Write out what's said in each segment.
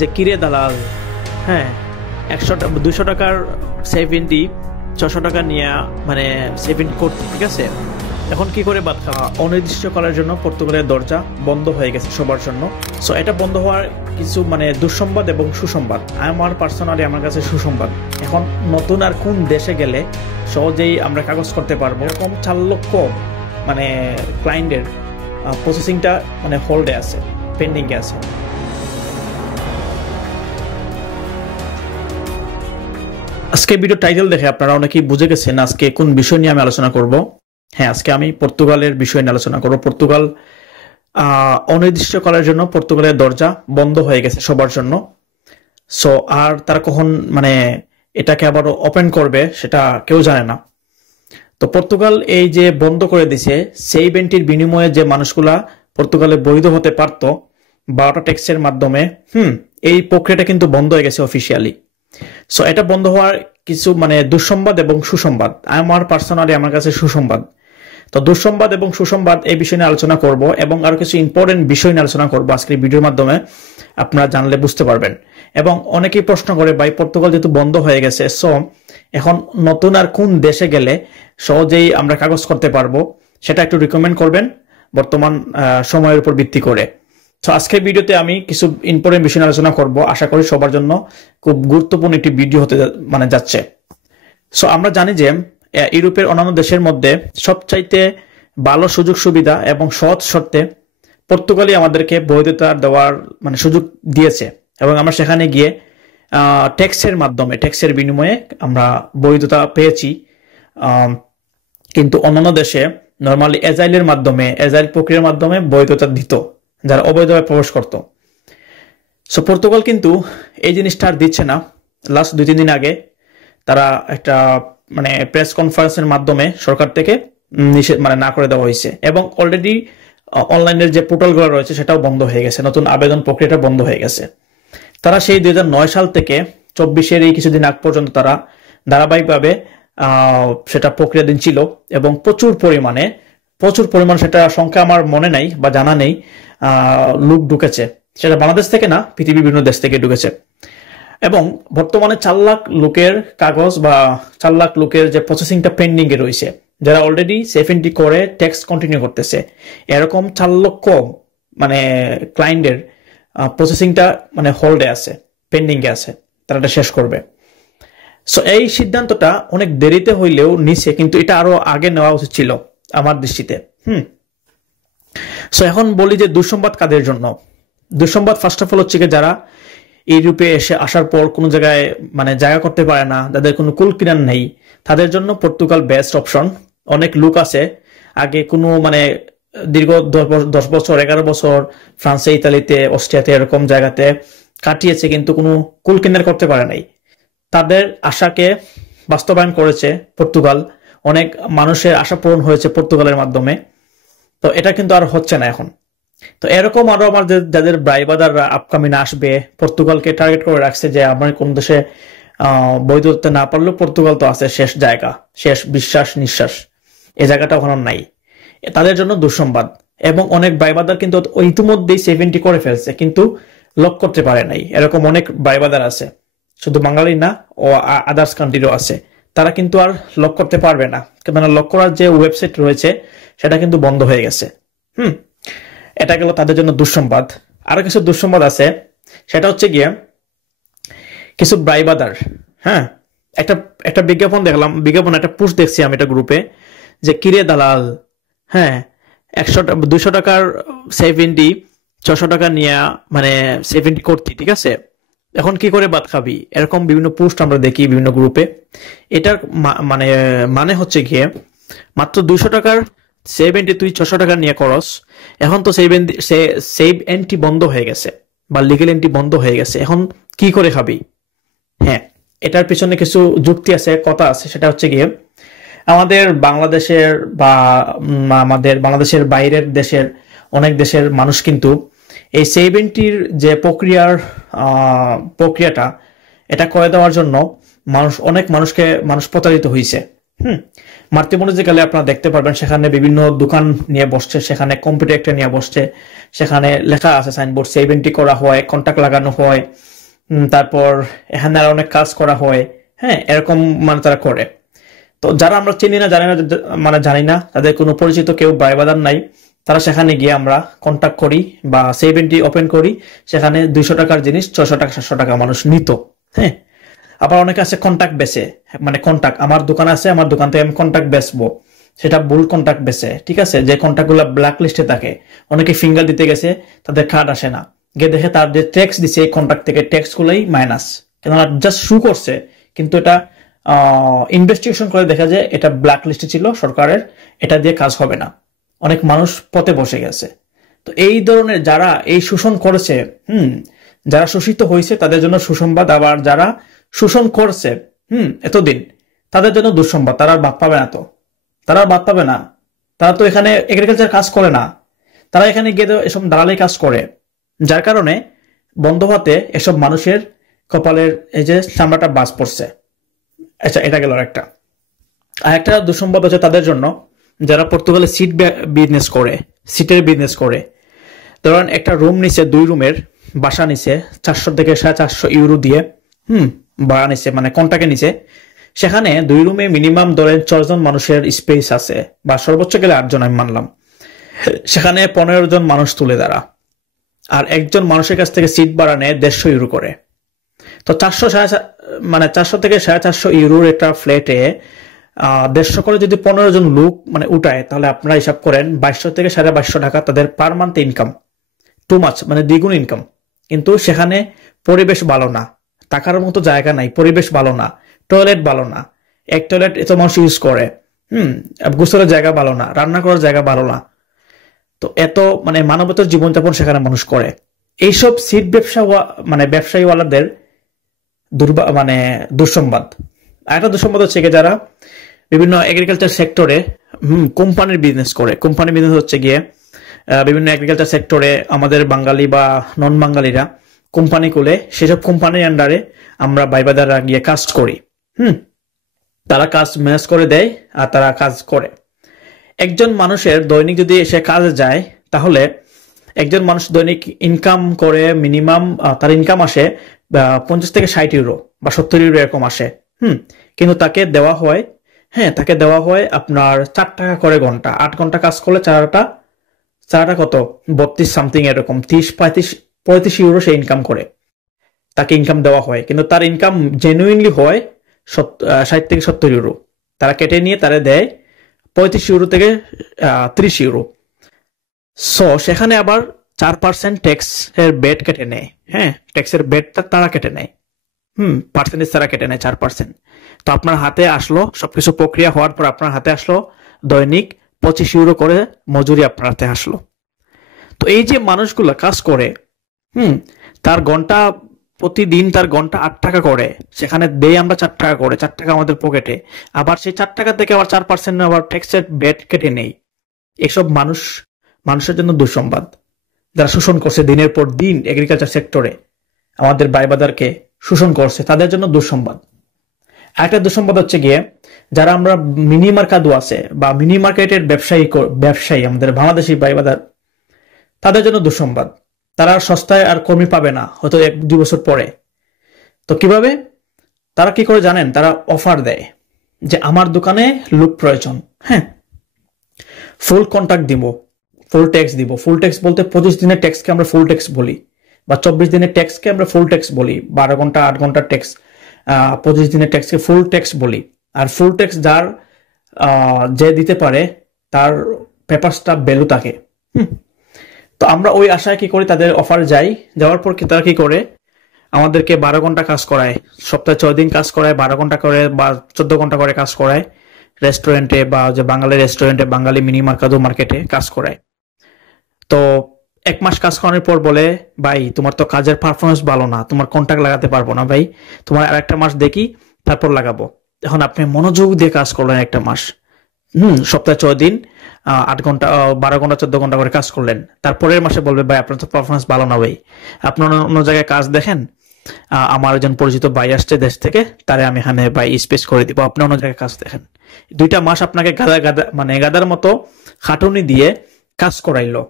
যে কিরে দালাল, হ্যাঁ 200 টাকার 70 600 টাকা নিয়ে মানে 70 করতে, ঠিক আছে। এখন কি করে বাদ খাওয়া? অনির্দিষ্টকালের জন্য পর্তুগালের দরজা বন্ধ হয়ে গেছে সবার জন্য। সো এটা বন্ধ হওয়ার কিছু মানে দুঃসংবাদ এবং সুসংবাদ। আমার পার্সোনালি আমার কাছে সুসংবাদ। এখন নতুন আর কোন দেশে গেলে সহজেই আমরা কাগজ করতে পারবো, এরকম 4 লক্ষ মানে ক্লায়েন্টের প্রসেসিংটা মানে হোল্ডে আছে, পেন্ডিংয়ে আছে। আজকে ভিডিও টাইটেল দেখে আপনারা অনেকেই বুঝে গেছেন আজকে কোন বিষয় নিয়ে আমি আলোচনা করব। হ্যাঁ, আজকে আমি পর্তুগালের বিষয় নিয়ে আলোচনা করব। পর্তুগাল অনির্দিষ্টকালের জন্য পর্তুগালের দরজা বন্ধ হয়ে গেছে সবার জন্য। সো আর তারা কখন মানে এটাকে আবার ওপেন করবে সেটা কেউ জানে না। তো পর্তুগাল এই যে বন্ধ করে দিছে, সেই বেন্টির বিনিময়ে যে মানুষগুলা পর্তুগালে বৈধ হতে পারতো 12টা ট্যাক্সের মাধ্যমে, এই প্রক্রিয়াটা কিন্তু বন্ধ হয়ে গেছে অফিসিয়ালি। সো এটা বন্ধ হওয়ার কিছু মানে দুঃসংবাদ এবং সুসংবাদ। আমার পার্সোনালি আমার কাছে সুসংবাদ। তো দুঃসংবাদ এবং সুসংবাদ এই বিষয় নিয়ে আলোচনা করব এবং আরো কিছু ইম্পর্টেন্ট বিষয় নিয়ে আলোচনা করবো আজকের ভিডিওর মাধ্যমে। আপনারা জানলে বুঝতে পারবেন। এবং অনেকেই প্রশ্ন করে, ভাই পর্তুগাল যেহেতু বন্ধ হয়ে গেছে, সো এখন নতুন আর কোন দেশে গেলে সহজেই আমরা কাগজ করতে পারবো, সেটা একটু রিকমেন্ড করবেন বর্তমান সময়ের উপর ভিত্তি করে। তো আজকের ভিডিওতে আমি কিছু ইম্পর্টেন্ট বিষয় আলোচনা করব। আশা করি সবার জন্য খুব গুরুত্বপূর্ণ একটি ভিডিও হতে মানে যাচ্ছে। সো আমরা জানি যে ইউরোপের অন্যান্য দেশের মধ্যে সবচাইতে ভালো সুযোগ সুবিধা এবং সহজ শর্তে পর্তুগালই আমাদেরকে বৈধতা দেওয়ার মানে সুযোগ দিয়েছে। এবং আমরা সেখানে গিয়ে ট্যাক্সের মাধ্যমে, ট্যাক্সের বিনিময়ে আমরা বৈধতা পেয়েছি। কিন্তু অন্যান্য দেশে নর্মালি এজাইলের মাধ্যমে, এজাইল প্রক্রিয়ার মাধ্যমে বৈধতা দিত যারা অবৈধভাবে প্রবেশ করত। সো পর্তুগাল কিন্তু এই জিনিসটা আর দিচ্ছে না। লাস্ট 2-3 দিন আগে তারা একটা মানে প্রেস কনফারেন্সের মাধ্যমে সরকার থেকে নিষেধ মানে না করে দেওয়া হয়েছে। এবং অলরেডি অনলাইনের যে পোর্টালগুলো রয়েছে সেটাও বন্ধ হয়ে গেছে, নতুন আবেদন প্রক্রিয়াটা বন্ধ হয়ে গেছে। তারা সেই 2009 সাল থেকে 24-এর এই কিছুদিন আগ পর্যন্ত তারা ধারাবাহিকভাবে সেটা প্রক্রিয়াধীন ছিল এবং প্রচুর পরিমাণ সেটা সংখ্যা আমার মনে নাই বা জানা নেই, লোক ঢুকেছে। সেটা বাংলাদেশ থেকে না, পৃথিবীর বিভিন্ন দেশ থেকে ঢুকেছে। এবং বর্তমানে 4 লাখ লোকের কাগজ বা 4 লাখ লোকের যে প্রসেসিংটা পেন্ডিং এ রয়েছে, যারা অলরেডি 70 করে ট্যাক্স কন্টিনিউ করতেছে, এরকম 4 লক্ষ মানে ক্লায়েন্টের প্রসেসিংটা মানে হোল্ডে আছে, পেন্ডিং এ আছে, তারা এটা শেষ করবে। সো এই সিদ্ধান্তটা অনেক দেরিতে হইলেও নিছে, কিন্তু এটা আরো আগে নেওয়া উচিত ছিল আমার দৃষ্টিতে। সো এখন বলি যে দুঃসংবাদ কাদের জন্য। দুঃসংবাদ ফার্স্ট অফ অল হচ্ছে যারা ইউরোপে আসার পর কোনো জায়গায় মানে জায়গা করতে পারে না, যাদের কোনো কুল কিনার নেই, তাদের জন্য পর্তুগাল বেস্ট অপশন। অনেক লোক আছে আগে কোনো মানে দীর্ঘ 10 বছর 11 বছর ফ্রান্সে, ইতালিতে, অস্ট্রিয়াতে এরকম জায়গাতে কাটিয়েছে, কিন্তু কোনো কুল কিনার করতে পারে নাই। তাদের আশাকে বাস্তবায়ন করেছে পর্তুগাল। অনেক মানুষের আশা পূরণ হয়েছে পর্তুগালের মাধ্যমে। তো এটা কিন্তু আর হচ্ছে না এখন। তো এরকম আরো আমাদের যাদের ব্রাইবাদাররা আপকামিং আসবে, পর্তুগালকে টার্গেট করে রাখছে যে আমার কোন দেশে বৈধ হতে না পারলেও পর্তুগাল তো আছে শেষ জায়গা, শেষ বিশ্বাস নিঃশ্বাস, এই জায়গাটা ওখানে নাই। তাদের জন্য দুঃসংবাদ। এবং অনেক ব্রাইবাদার কিন্তু ইতিমধ্যেই 70 করে ফেলছে, কিন্তু লক করতে পারে নাই। এরকম অনেক ব্রাইবাদার আছে, শুধু বাঙালি না, ও আদার্স কান্ট্রিরও আছে। তারা কিন্তু আর লক করতে পারবে না, কেননা লক করার যে ওয়েবসাইট রয়েছে সেটা কিন্তু বন্ধ হয়ে গেছে। এটা গেল তাদের জন্য দুঃসংবাদ। আরো কিছু দুঃসংবাদ আছে, সেটা হচ্ছে গিয়ে কিছু ব্রাইবাদার, হ্যাঁ একটা বিজ্ঞাপন দেখলাম, একটা পোস্ট দেখছি আমি এটা গ্রুপে, যে কিরে দালাল, হ্যাঁ 200 টাকার 70 600 টাকা নিয়ে মানে 70 করতি, ঠিক আছে, এখন কি করে ভাত খাবি, এরকম বিভিন্ন পোস্ট আমরা দেখি বিভিন্ন গ্রুপে। এটার মানে হচ্ছে গিয়ে মাত্র 200 টাকার 70 তুই 600 টাকা নিয়ে করস, এখন তো সেভ এন্ট্রি বন্ধ হয়ে গেছে বা লিগেল এন্ট্রি বন্ধ হয়ে গেছে, এখন কি করে খাবি। হ্যাঁ, এটার পিছনে কিছু যুক্তি আছে, কথা আছে। সেটা হচ্ছে গিয়ে আমাদের বাংলাদেশের বা আমাদের বাংলাদেশের বাইরের দেশের অনেক দেশের মানুষ কিন্তু এই সেভ এন্ট্রির যে প্রক্রিয়াটা এটা করে দেওয়ার জন্য মানুষ প্রতারিত হয়েছে। হুম, মাল্টিমোলজিক্যালে আপনারা দেখতে পারবেন সেখানে বিভিন্ন দোকান নিয়ে বসছে, সেখানে কম্পিউটার একটা নিয়ে বসছে, সেখানে লেখা আছে সাইনবোর্ড 70 করা হয়, কন্টাক্ট লাগানো হয়, তারপর এখানে আর অনেক কাজ করা হয়। হ্যাঁ, এরকম মানে তারা করে। তো যারা আমরা চিনি না, জানি না, মানে জানি না, তাদের কোনো পরিচিত কেউ বাইবাদার নাই, তারা সেখানে গিয়ে আমরা কন্টাক্ট করি বা 70 ওপেন করি, সেখানে 200 টাকার জিনিস 600 টাকা 700 টাকা মানুষ নিত। হ্যাঁ, আবার অনেকে আছে কন্টাক্ট বেচে, মানে কন্টাক্ট আমার দোকান আছে, আমার দোকান থেকে আমি কন্টাক্ট বেচবো, সেটা ভুল কন্টাক্ট বেচে। ঠিক আছে, যে কন্টাক্ট গুলো ব্ল্যাক লিস্টে থাকে, অনেকে ফিঙ্গার দিতে গেছে, তাদের কার্ড আসে না, গিয়ে দেখে তার যে ট্যাক্স দিছে এই কন্টাক্ট থেকে ট্যাক্স গুলোই মাইনাস, কেননা জাস্ট শু করছে, কিন্তু এটা ইনভেস্টিগেশন করে দেখা যায় এটা ব্ল্যাক লিস্টে ছিল সরকারের, এটা দিয়ে কাজ হবে না। অনেক মানুষ পথে বসে গেছে। তো এই ধরনের যারা এই শোষণ করেছে, যারা শোষিত হয়েছে তাদের জন্য সুসংবাদ, আবার যারা শোষণ করছে এতদিন, তাদের জন্য দুঃসংবাদ। তারা আর বাদ পাবে না, তো তারা আর বাদ পাবে না। তারা তো এখানে এগ্রিকালচার কাজ করে না, তারা এখানে গিয়ে এসব দালালি কাজ করে, যার কারণে বন্ধ হতে এসব মানুষের কপালের এই যে চামড়াটা বাজ পড়ছে। আচ্ছা, এটা গেল একটা। আর একটা দুঃসংবাদ হচ্ছে তাদের জন্য যারা পর্তুগালে সিট বিজনেস করে, সিটের বিজনেস করে। ধরেন একটা রুম নিচে, 2 রুমের বাসা নিচে 400 থেকে 450 ইউরো দিয়ে ভাড়া নিচে, মানে কন্ট্রাক্টে নিচে। সেখানে 2 রুমে মিনিমাম ধরেন 6 জন মানুষের স্পেস আছে, বা সর্বোচ্চ গেলে 8 জন আমি মানলাম। সেখানে 15 জন মানুষ তুলে দাঁড়া, আর একজন মানুষের কাছ থেকে সিট ভাড়া নেয় 150 ইউরো করে। তো 400 থেকে 450 ইউরোর একটা ফ্ল্যাটে 150 করে যদি 15 জন লোক মানে উঠায়, তাহলে আপনারা হিসাব করেন 2200 থেকে 2250 টাকা তাদের পার মান্থ ইনকাম। টু মাছ, মানে দ্বিগুণ ইনকাম। কিন্তু সেখানে পরিবেশ ভালো না, টাকার মতো জায়গা নাই, পরিবেশ ভালো না, টয়লেট ভালো না, এক টয়লেট এত মানুষ ইউজ করে, গোসলের জায়গা ভালো না, রান্না করার জায়গা ভালো না। তো এত মানে মানবতার জীবনযাপন সেখানে মানুষ করে। এইসব সিট ব্যবসা মানে ব্যবসায়ীওয়ালাদের মানে দুঃসংবাদ। আরেকটা দুঃসংবাদ হচ্ছে গিয়ে যারা বিভিন্ন এগ্রিকালচার সেক্টরে কোম্পানির বিজনেস করে। কোম্পানির বিজনেস হচ্ছে গিয়ে বিভিন্ন এগ্রিকালচার সেক্টরে আমাদের বাঙালি বা নন বাঙালিরা কোম্পানি খুলে, সেসব কোম্পানির আন্ডারে আমরা বাইবাদাররা গিয়ে কাজ করি। তারা কাজ ম্যানেজ করে দেয় আর তারা কাজ করে। একজন মানুষের দৈনিক যদি সে কাজে যায়, তাহলে একজন মানুষ দৈনিক ইনকাম করে মিনিমাম, তার ইনকাম আসে 50 থেকে 60 ইউরো বা 70 ইউরো এরকম আসে। কিন্তু তাকে দেওয়া হয়, তাকে দেওয়া হয় আপনার 4 টাকা করে ঘন্টা। 8 ঘন্টা কাজ করলে চারটা কত 32 সামথিং এরকম, 35 ইউরো সে ইনকাম করে, তাকে ইনকাম দেওয়া হয়। কিন্তু তার ইনকাম জেনুইনলি হয় 60 থেকে 70 ইউরো। তারা কেটে নিয়ে তারা দেয় 35 ইউরো থেকে 30 ইউরো। সো সেখানে আবার 4% ট্যাক্স এর বেট কেটে নেয়। ট্যাক্সের বেটটা তারা কেটে নেয়, পার্সেন্টেজ তারা কেটে নেয় 4%। তো আপনার হাতে আসলো, সবকিছু প্রক্রিয়া হওয়ার পর আপনার হাতে আসলো দৈনিক 25 ইউরো করে মজুরি আপনার হাতে আসলো। তো এই যে মানুষগুলো কাজ করে, তার ঘন্টা প্রতিদিন তার ঘন্টা 8 টাকা করে, সেখানে দেই আমরা 4 টাকা করে, 4 টাকা আমাদের পকেটে। আবার সেই 4 টাকা থেকে আবার 4% আবার ট্যাক্সের বেট কেটে নেই। এসব মানুষের জন্য দুঃসংবাদ। যারা শোষণ করছে দিনের পর দিন এগ্রিকালচার সেক্টরে, আমাদের বাইবাদারকে শোষণ করছে, তাদের জন্য দুঃসংবাদ। একটা দুঃসংবাদ হচ্ছে গিয়ে যারা আমরা মিনি মার্কেটও আছে বা মিনি মার্কেটের ব্যবসায়ী আমাদের বাংলাদেশি বাইবাদার, তাদের জন্য দুঃসংবাদ। তারা সস্তায় আর কর্মী পাবে না হয়তো 1-2 বছর পরে। তো কিভাবে তারা কি করে জানেন? তারা অফার দেয় যে আমার দোকানে লোক প্রয়োজন, ফুল কন্ট্রাক্ট দিব, ফুল ট্যাক্স দিব। ফুল ট্যাক্স বলতে 25 দিনের ট্যাক্সকে আমরা ফুল ট্যাক্স বলি, বা 24 দিনের ট্যাক্সকে আমরা ফুল ট্যাক্স বলি, 12 ঘন্টা 8 ঘন্টার ট্যাক্স, 25 দিনের ট্যাক্সকে ফুল ট্যাক্স বলি। আর ফুল ট্যাক্স যার যে দিতে পারে তার পেপারসটা ভ্যালু থাকে। তো আমরা ওই আশায় কি করি, তাদের অফার যাই, যাওয়ার পর কি তারা কি করে আমাদেরকে 12 ঘন্টা কাজ করায়, সপ্তাহে 6 দিন কাজ করায়, 12 ঘন্টা করে বা 14 ঘন্টা করে কাজ করায় রেস্টুরেন্টে, বা যে বাঙালি রেস্টুরেন্টে, বাঙালি মিনি মার্কেটে কাজ করায়। তো 1 মাস কাজ করানোর পর বলে, ভাই তোমার তো কাজের পারফরমেন্স ভালো না, তোমার কন্ট্রাক্ট লাগাতে পারবো না ভাই, তোমার আরেকটা মাস দেখি তারপর লাগাবো। এখন আপনি মনোযোগ দিয়ে কাজ করলেন 1 মাস, সপ্তাহে 6 দিন 8 ঘন্টা 12 ঘন্টা 14 ঘন্টা করে কাজ করলেন, তারপরের মাসে বলবে ভাই আপনার তো পারফরমেন্স ভালো না ভাই, আপনার অন্য জায়গায় কাজ দেখেন, আমার একজন পরিচিত ভাই আসছে দেশ থেকে, তারে আমি এখানে ভাই স্পেস করে দিব, আপনি অন্য জায়গায় কাজ দেখেন। 2টা মাস আপনাকে গাদার মতো খাটুনি দিয়ে কাজ করাইলো।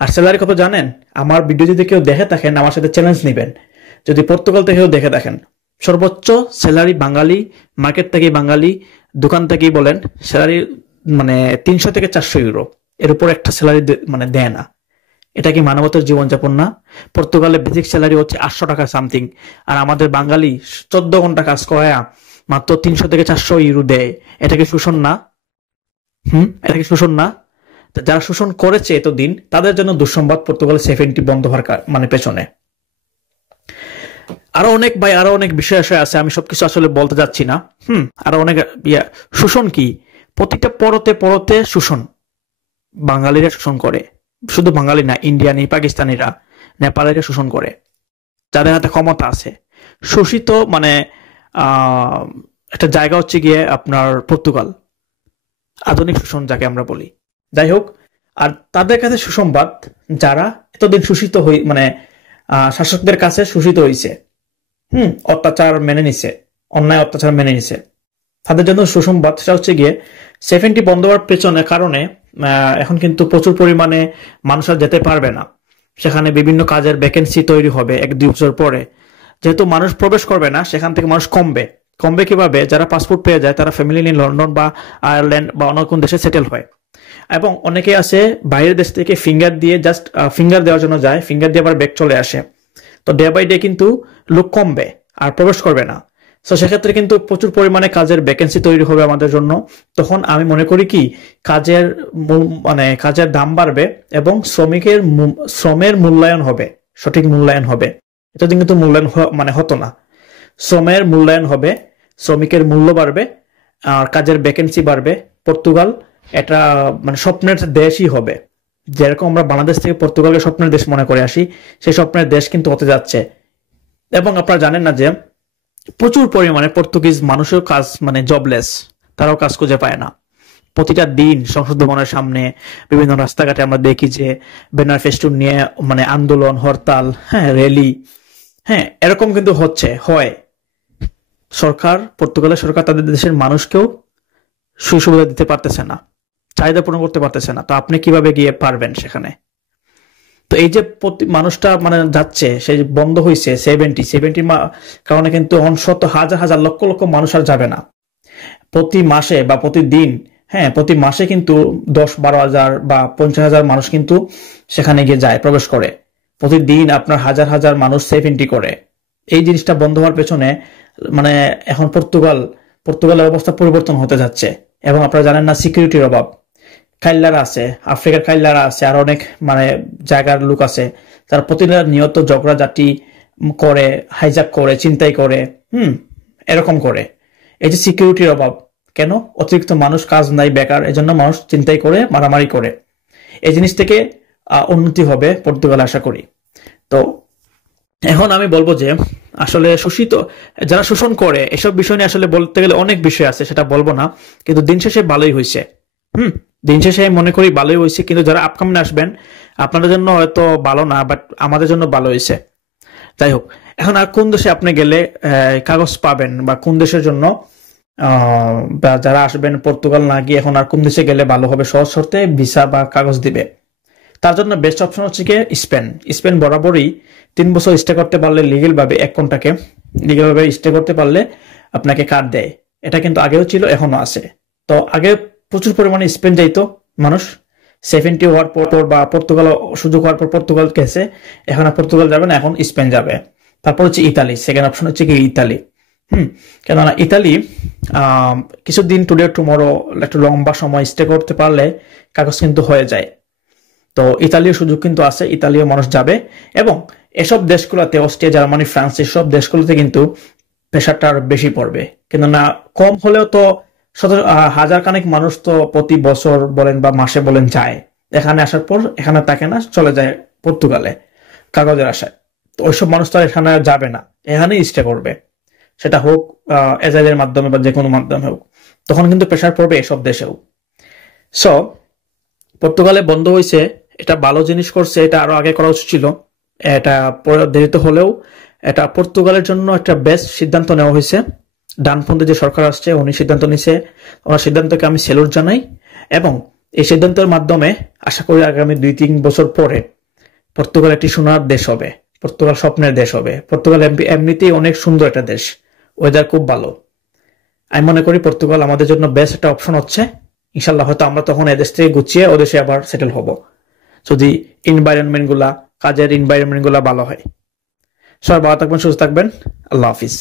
আর স্যালারি কত জানেন? আমার ভিডিও যদি কেউ দেখে থাকেন, আমার সাথে চ্যালেঞ্জ নিবেন, যদি পর্তুগাল থেকেও দেখে থাকেন, সর্বোচ্চ স্যালারি বাঙালি মার্কেট থেকে, বাঙালি দোকান থেকেই বলেন, স্যালারি মানে 300 থেকে 400 ইউরো, এর উপর একটা স্যালারি মানে দেয় না। এটা কি মানবতার জীবনযাপন না? পর্তুগালে বেসিক স্যালারি হচ্ছে 800 টাকা সামথিং, আর আমাদের বাঙালি 14 ঘন্টা কাজ করায় মাত্র 300 থেকে 400 ইউরো দেয়। এটা কি শোষণ না? এটা কি শোষণ না? যারা শোষণ করেছে এতদিন, তাদের জন্য দুঃসংবাদ, পর্তুগাল 70 বন্ধ হওয়ার মানে পেছনে। আরো অনেক বিষয় আছে, আমি সবকিছু আসলে বলতে যাচ্ছি না। আরো অনেক শোষণ কি, প্রতিটা পরতে শোষণ, বাঙালিরা শোষণ করে। শুধু বাঙালি না, ইন্ডিয়ানি, পাকিস্তানিরা, নেপালিরা শোষণ করে, যাদের হাতে ক্ষমতা আছে। শোষিত মানে একটা জায়গা হচ্ছে গিয়ে আপনার পর্তুগাল, আধুনিক শোষণ যাকে আমরা বলি। যাই হোক, আর তাদের কাছে সুসংবাদ, যারা এতদিন শোষিত মানে শাসকদের কাছে শোষিত হয়েছে, অত্যাচার মেনে নিছে, অন্যায় অত্যাচার মেনে নিছে, তাদের জন্য সুসংবাদ। সেটা হচ্ছে গিয়ে 70 বন্ধ হওয়ার পেছনে কারণে এখন কিন্তু প্রচুর পরিমাণে মানুষ আর যেতে পারবে না সেখানে। বিভিন্ন কাজের ভ্যাকেন্সি তৈরি হবে 1-2 বছর পরে। যেহেতু মানুষ প্রবেশ করবে না, সেখান থেকে মানুষ কমবে কিভাবে? যারা পাসপোর্ট পেয়ে যায় তারা ফ্যামিলি নিয়ে লন্ডন বা আয়ারল্যান্ড বা অন্য কোন দেশে সেটেল হয়। এবং অনেকে আছে বাইরের দেশ থেকে ফিঙ্গার দিয়ে, জাস্ট ফিঙ্গার দেওয়ার জন্য যায়, ফিঙ্গার দিয়ে আবার ব্যাক চলে আসে। তো ডে বাই ডে কিন্তু লোক কমবে আর প্রবেশ করবে না। তো সেক্ষেত্রে কিন্তু প্রচুর পরিমাণে কাজের ভ্যাকেন্সি তৈরি হবে আমাদের জন্য। তখন আমি মনে করি কি, কাজের দাম বাড়বে এবং শ্রমের মূল্যায়ন হবে, সঠিক মূল্যায়ন হবে। এতদিন কিন্তু মূল্যায়ন হতো না। শ্রমের মূল্যায়ন হবে, শ্রমিকের মূল্য বাড়বে, আর কাজের ভ্যাকেন্সি বাড়বে। পর্তুগাল এটা মানে স্বপ্নের দেশই হবে। যেরকম আমরা বাংলাদেশ থেকে পর্তুগালকে স্বপ্নের দেশ মনে করে আসি, সেই স্বপ্নের দেশ কিন্তু হতে যাচ্ছে। এবং আপনারা জানেন না যে প্রচুর পরিমাণে পর্তুগিজ মানুষও কাজ মানে জবলেস, তারাও কাজ খুঁজে পায় না। প্রতিটা দিন সংসদ ভবনের সামনে, বিভিন্ন রাস্তাঘাটে আমরা দেখি যে ব্যানার ফেস্টুন নিয়ে মানে আন্দোলন, হরতাল, র্যালি, এরকম কিন্তু হয়। পর্তুগালের সরকার তাদের দেশের মানুষকেও সুবিধা দিতে পারতেছে না, চাহিদা পূরণ করতে পারতেছে না। তো আপনি কিভাবে গিয়ে পারবেন সেখানে? তো এই যে মানুষটা মানে যাচ্ছে, সেই বন্ধ হয়েছে 70 কারণে কিন্তু অনশত হাজার লক্ষ মানুষ আর যাবে না। প্রতি মাসে বা প্রতিদিন, প্রতি মাসে কিন্তু 10-12 হাজার বা 50 হাজার মানুষ কিন্তু সেখানে গিয়ে যায়, প্রবেশ করে। প্রতিদিন আপনার হাজার মানুষ 70 করে। এই জিনিসটা বন্ধ হওয়ার পেছনে মানে এখন পর্তুগালের অবস্থা পরিবর্তন হতে যাচ্ছে। এবং আপনারা জানেন না, সিকিউরিটির অভাব। খাইল্লারা আছে, আফ্রিকার খাইল্লারা আছে, আর অনেক মানে জায়গার লোক আছে, তারা প্রতিদিন নিয়ত ঝগড়াঝাটি করে, হাইজাক করে, চিন্তাই করে, এরকম করে। এই যে সিকিউরিটির অভাব, কেন? অতিরিক্ত মানুষ, কাজ নাই, বেকার, এজন্য মানুষ চিন্তাই করে, মারামারি করে। এই জিনিস থেকে উন্নতি হবে পর্তুগাল, আশা করি। তো এখন আমি বলবো যে আসলে যারা শোষণ করে, এসব বিষয় নিয়ে আসলে বলতে গেলে অনেক বিষয় আছে, সেটা বলবো না। কিন্তু দিন শেষে ভালোই হয়েছে। দিন শেষে মনে করি ভালোই হয়েছে। কিন্তু যারা আপকামিং আসবেন, আপনাদের জন্য হয়তো ভালো না, বাট আমাদের জন্য ভালো হয়েছে। যাই হোক, এখন আর কোন দেশে আপনি গেলে কাগজ পাবেন, বা কোন দেশের জন্য যারা আসবেন পর্তুগাল না গিয়ে এখন আর কোন দেশে গেলে ভালো হবে, সহজ শর্তে ভিসা বা কাগজ দিবে? তার জন্য বেস্ট অপশন হচ্ছে কি স্পেন বরাবরই 3 বছর স্টে করতে পারলে, লিগেল ভাবে 1 ঘন্টাকে লিগেল ভাবে স্টে করতে পারলে আপনাকে কার্ড দেয়। এটা কিন্তু আগেও ছিল, এখনো আছে। তো আগে প্রচুর পরিমাণে স্পেন যাইতো মানুষ, 70 হওয়ার পর বা পর্তুগাল সুযোগ হওয়ার পর পর্তুগাল গেছে। এখন আর পর্তুগাল যাবে না, এখন স্পেন যাবে। তারপর হচ্ছে ইতালি, সেকেন্ড অপশন হচ্ছে কি ইতালি। কেননা ইতালি কিছুদিন, টুডে টুমরো, একটু লম্বা সময় স্টে করতে পারলে কাগজ কিন্তু হয়ে যায়। তো ইতালীয় সুযোগ কিন্তু আছে, ইতালীয় মানুষ যাবে। এবং এসব দেশগুলোতে, অস্ট্রিয়া, জার্মানি, ফ্রান্স, এসব দেশগুলোতে কিন্তু প্রেশারটা আরো বেশি পড়বে। কিন্তু না, কম হলেও তো হাজার খানেক মানুষ তো প্রতি বছর বলেন বা মাসে বলেন যায়। এখানে আসার পর এখানে থাকে না, চলে যায় পর্তুগালে কাগজের আশায়। তো ওইসব মানুষ তো এখানে যাবে না, এখানেই স্টে করবে, সেটা হোক এজাইলের মাধ্যমে বা যে কোনো মাধ্যমে হোক। তখন কিন্তু প্রেশার পড়বে এসব দেশেও। সো পর্তুগালে বন্ধ হয়েছে, এটা ভালো জিনিস করছে, এটা আরো আগে করা উচিত ছিল। এটা দেরিতে হলেও এটা পর্তুগালের জন্য একটা বেস্ট সিদ্ধান্ত নেওয়া হয়েছে। ডানপন্থী যে সরকার আসছে উনি সিদ্ধান্ত নিছে, ওনার সিদ্ধান্তকে আমি স্যালুট জানাই। এবং এই সিদ্ধান্তের মাধ্যমে আশা করি আগামী 2-3 বছর পরে পর্তুগাল একটি সোনার দেশ হবে, পর্তুগাল স্বপ্নের দেশ হবে। পর্তুগাল এমনিতেই অনেক সুন্দর একটা দেশ, ওয়েদার খুব ভালো। আমি মনে করি পর্তুগাল আমাদের জন্য বেস্ট একটা অপশন হচ্ছে। ইনশাল্লাহ হয়তো আমরা তখন এদেশ থেকে গুছিয়ে ওদেশে আবার সেটেল হব, যদি কাজের এনভায়রনমেন্ট গুলা ভালো হয়। সবাই ভালো থাকবেন, সুস্থ থাকবেন। আল্লাহ হাফিজ।